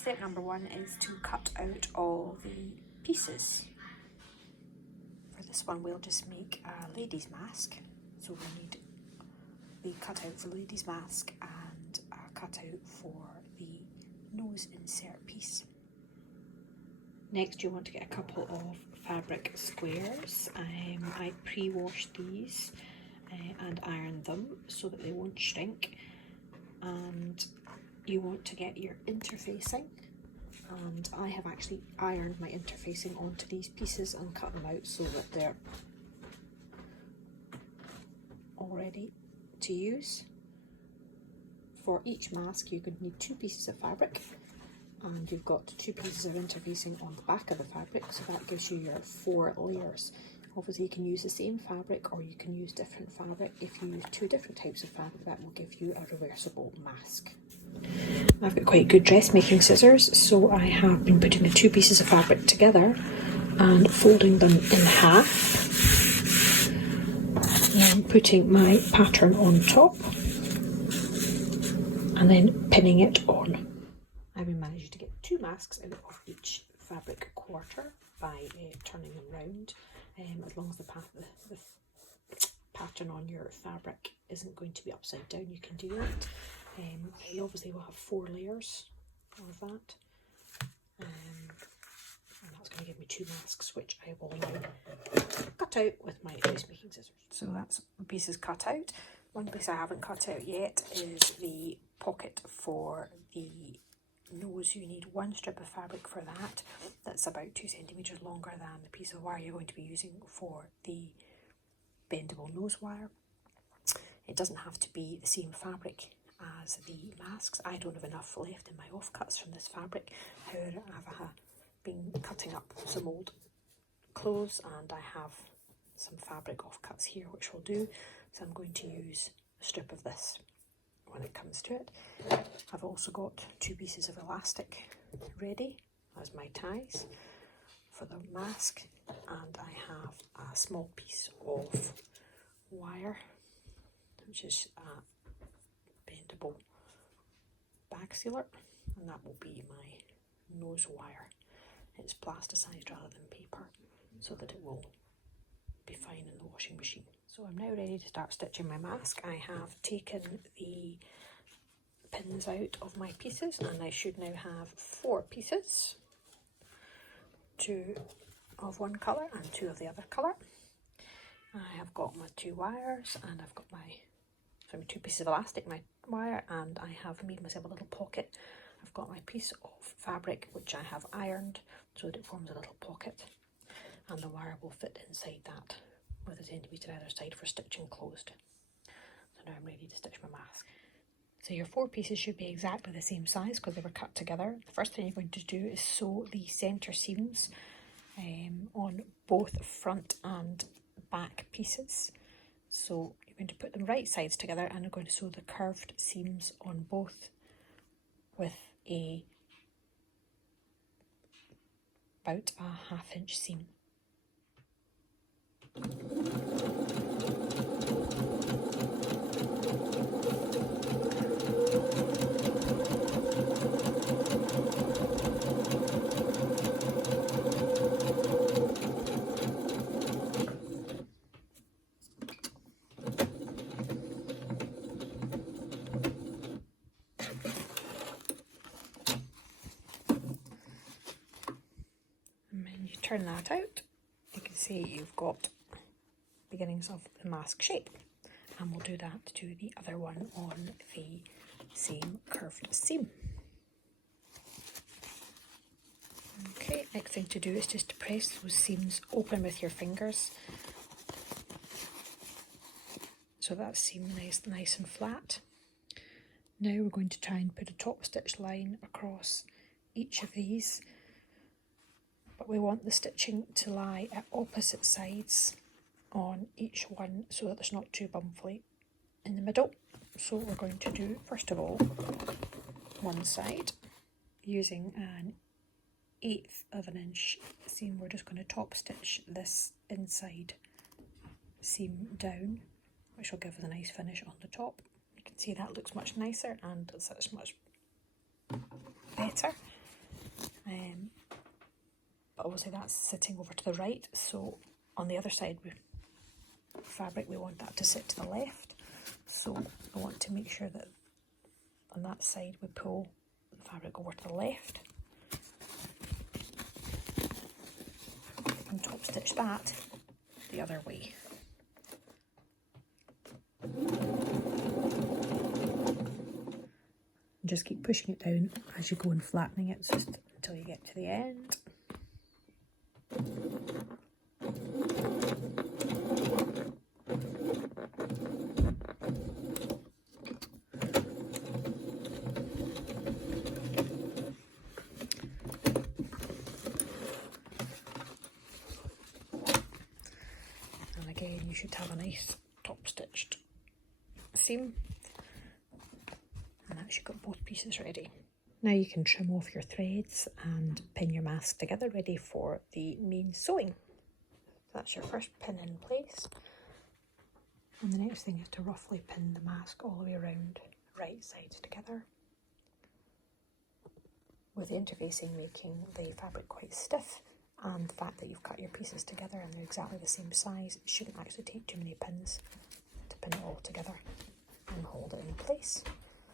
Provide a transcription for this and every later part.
Step number 1 is to cut out all the pieces. For this one we'll just make a lady's mask, so we need the cutout for the lady's mask and a cutout for the nose insert piece. Next you want to get a couple of fabric squares. I pre-washed these and ironed them so that they won't shrink, and you want to get your interfacing, and I have actually ironed my interfacing onto these pieces and cut them out so that they're all ready to use. For each mask you could need 2 pieces of fabric, and you've got 2 pieces of interfacing on the back of the fabric, so that gives you your 4 layers. Obviously you can use the same fabric or you can use different fabric. If you use 2 different types of fabric, that will give you a reversible mask. I've got quite good dressmaking scissors, so I have been putting the 2 pieces of fabric together and folding them in half, and putting my pattern on top and then pinning it on. I've been managing to get 2 masks out of each fabric quarter by turning them round. As long as the pattern on your fabric isn't going to be upside down, you can do that. You obviously will have 4 layers of that, and that's going to give me 2 masks, which I will now cut out with my dressmaking scissors. So that's pieces cut out. One piece I haven't cut out yet is the pocket for the nose. You need 1 strip of fabric for that. That's about 2 centimeters longer than the piece of wire you're going to be using for the bendable nose wire. It doesn't have to be the same fabric as the masks. I don't have enough left in my offcuts from this fabric. However, I've been cutting up some old clothes and I have some fabric offcuts here which will do, so I'm going to use a strip of this when it comes to it. I've also got 2 pieces of elastic ready as my ties for the mask, and I have a small piece of wire which is a bendable bag sealer, and that will be my nose wire. It's plasticized rather than paper so that it will be fine in the washing machine. So I'm now ready to start stitching my mask. I have taken the pins out of my pieces and I should now have 4 pieces, 2 of one colour and 2 of the other colour. I have got my 2 wires and I've got my 2 pieces of elastic, my wire, and I have made myself a little pocket. I've got my piece of fabric which I have ironed so that it forms a little pocket, and the wire will fit inside that with a centimetre either side for stitching closed. So now I'm ready to stitch my mask. So your 4 pieces should be exactly the same size because they were cut together. The first thing you're going to do is sew the centre seams on both front and back pieces. So you're going to put them right sides together and you're going to sew the curved seams on both with about a 1/2 inch seam. And when you turn that out, you can see you've got beginnings of the mask shape, and we'll do that to the other one on the same curved seam. Okay, next thing to do is just to press those seams open with your fingers so that seam is nice and flat. Now we're going to try and put a top stitch line across each of these, but we want the stitching to lie at opposite sides on each one so that there's not too bumpy in the middle. So we're going to do, first of all, one side using an 1/8 of an inch seam. We're just going to top stitch this inside seam down, which will give us a nice finish on the top. You can see that looks much nicer and it's much better. But obviously that's sitting over to the right, so on the other side fabric we want that to sit to the left. So I want to make sure that on that side we pull the fabric over to the left and top stitch that the other way. And just keep pushing it down as you go and flattening it just until you get to the end. Again, you should have a nice top stitched seam, and that's you've got both pieces ready. Now you can trim off your threads and pin your mask together, ready for the main sewing. That's your first pin in place, and the next thing is to roughly pin the mask all the way around, right sides together, with the interfacing making the fabric quite stiff. And the fact that you've cut your pieces together and they're exactly the same size, it shouldn't actually take too many pins to pin it all together and hold it in place.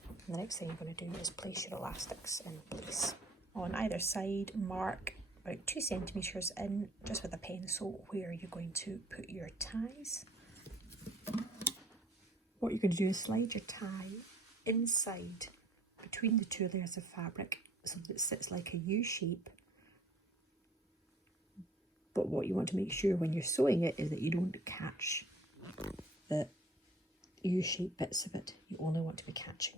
And the next thing you're going to do is place your elastics in place. On either side, mark about 2 centimetres in, just with a pencil, where you're going to put your ties. What you're going to do is slide your tie inside between the 2 layers of fabric so that it sits like a U shape. But what you want to make sure when you're sewing it is that you don't catch the U-shaped bits of it. You only want to be catching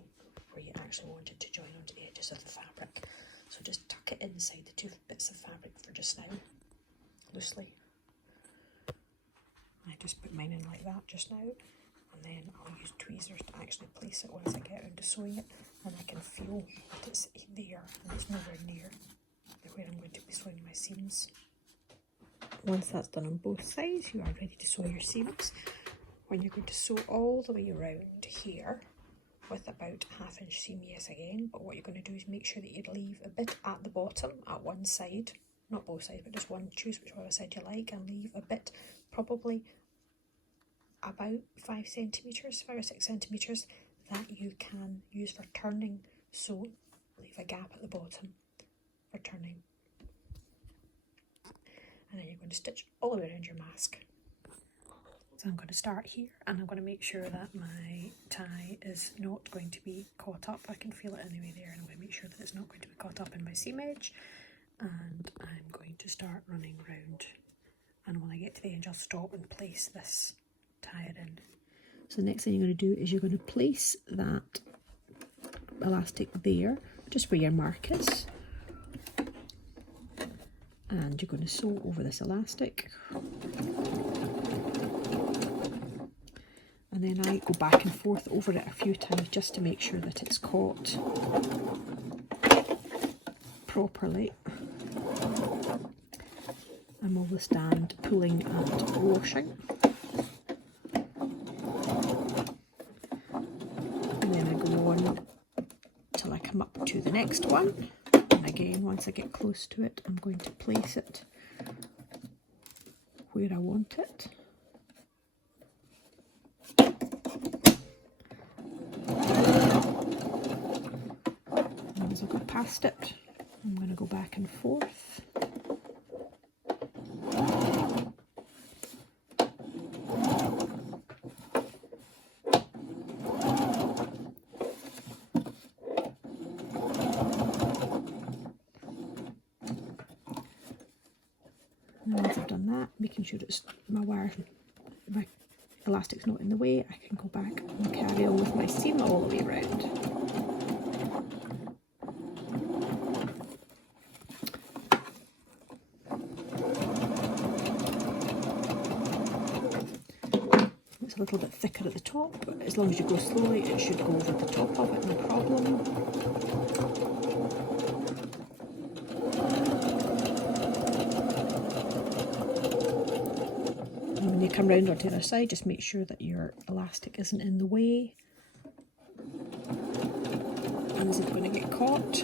where you actually want it to join onto the edges of the fabric. So just tuck it inside the 2 bits of fabric for just now, loosely. I just put mine in like that just now, and then I'll use tweezers to actually place it once I get around to sewing it, and I can feel that it's there and it's nowhere near where I'm going to be sewing my seams. Once that's done on both sides, you are ready to sew your seams. When you're going to sew all the way around here with about 1/2 inch seam, yes again, but what you're going to do is make sure that you leave a bit at the bottom at one side, not both sides, but just one, choose whichever side you like, and leave a bit, probably about 5 centimetres, 5 or 6 centimetres, that you can use for turning. So leave a gap at the bottom for turning. And then you're going to stitch all the way around your mask. So I'm going to start here, and I'm going to make sure that my tie is not going to be caught up. I can feel it anyway there, and I'm going to make sure that it's not going to be caught up in my seam edge. And I'm going to start running round, and when I get to the edge I'll stop and place this, tie it in. So the next thing you're going to do is you're going to place that elastic there, just where your mark is. And you're going to sew over this elastic, and then I go back and forth over it a few times just to make sure that it's caught properly. I'm always stand pulling and washing, and then I go on till I come up to the next one. Again, once I get close to it, I'm going to place it where I want it. And as I go past it, I'm going to go back and forth. Once I've done that, making sure it's my elastic's not in the way, I can go back and carry on with my seam all the way around. It's a little bit thicker at the top, but as long as you go slowly, it should go over the top of it, no problem. When you come round onto the other side, just make sure that your elastic isn't in the way and isn't going to get caught.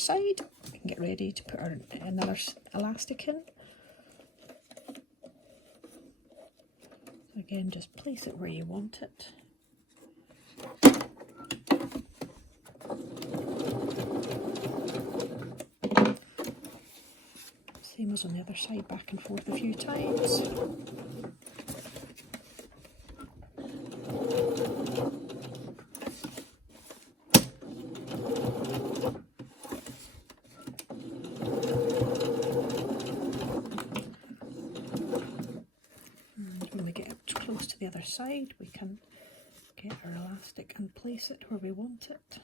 side. We can get ready to put another elastic in. Again, just place it where you want it. Same as on the other side, back and forth a few times. Close to the other side, we can get our elastic and place it where we want it.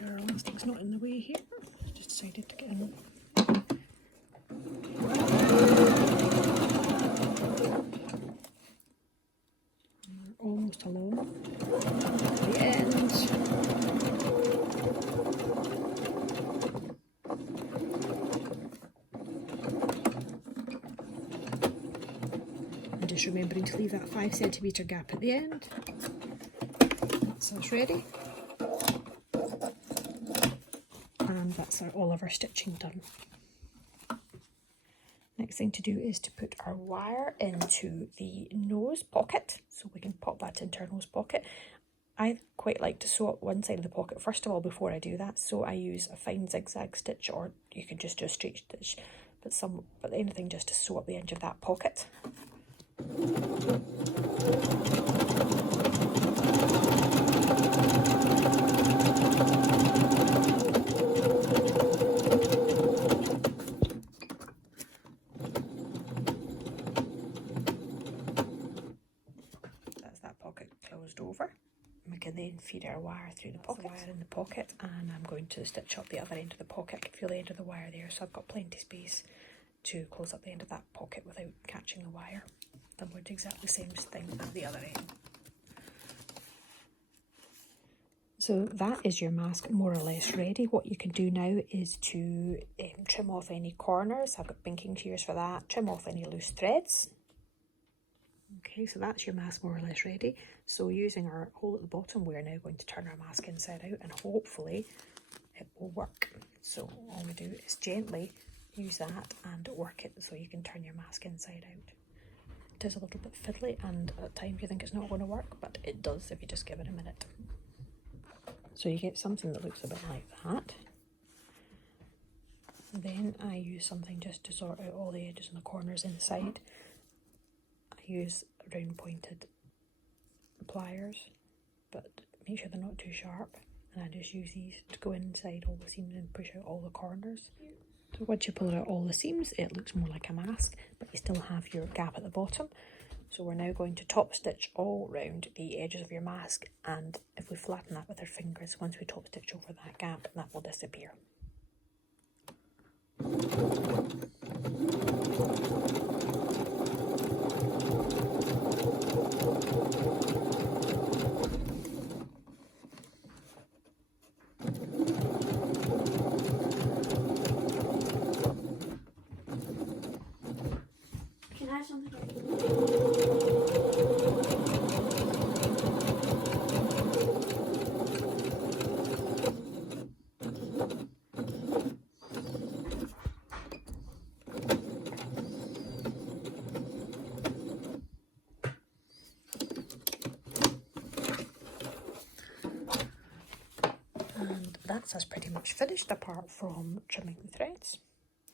Elastic's not in the way here. Just decided to get in. We're almost along the ends. And just remembering to leave that 5 centimetre gap at the end. That's us ready. And that's all of our stitching done. Next thing to do is to put our wire into the nose pocket, so we can pop that into our nose pocket. I quite like to sew up one side of the pocket first of all before I do that, so I use a fine zigzag stitch, or you can just do a straight stitch, but anything just to sew up the edge of that pocket. Closed over. We can then feed our wire through the pocket. Wire in the pocket, and I'm going to stitch up the other end of the pocket. I can feel the end of the wire there, so I've got plenty of space to close up the end of that pocket without catching the wire. Then we'll do exactly the same thing at the other end. So that is your mask more or less ready. What you can do now is to trim off any corners. I've got binking shears for that. Trim off any loose threads. Okay, so that's your mask more or less ready. So using our hole at the bottom, we're now going to turn our mask inside out, and hopefully it will work. So all we do is gently use that and work it so you can turn your mask inside out. It is a little bit fiddly, and at times you think it's not going to work, but it does if you just give it a minute. So you get something that looks a bit like that. And then I use something just to sort out all the edges and the corners inside. Use round pointed pliers, but make sure they're not too sharp, and I just use these to go inside all the seams and push out all the corners. So once you pull out all the seams, it looks more like a mask, but you still have your gap at the bottom. So we're now going to top stitch all round the edges of your mask, and if we flatten that with our fingers, once we top stitch over that gap, that will disappear. Can I have something? And that's us pretty much finished, apart from trimming the threads.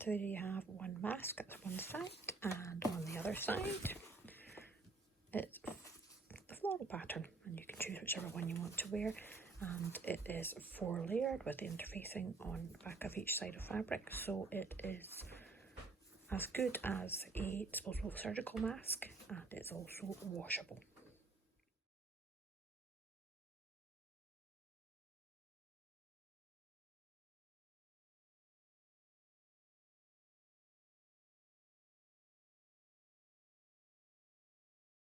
So there you have one mask at one side, and on the other side it's the floral pattern, and you can choose whichever one you want to wear. And it is 4 layered with the interfacing on the back of each side of fabric, so it is as good as a disposable surgical mask, and it's also washable.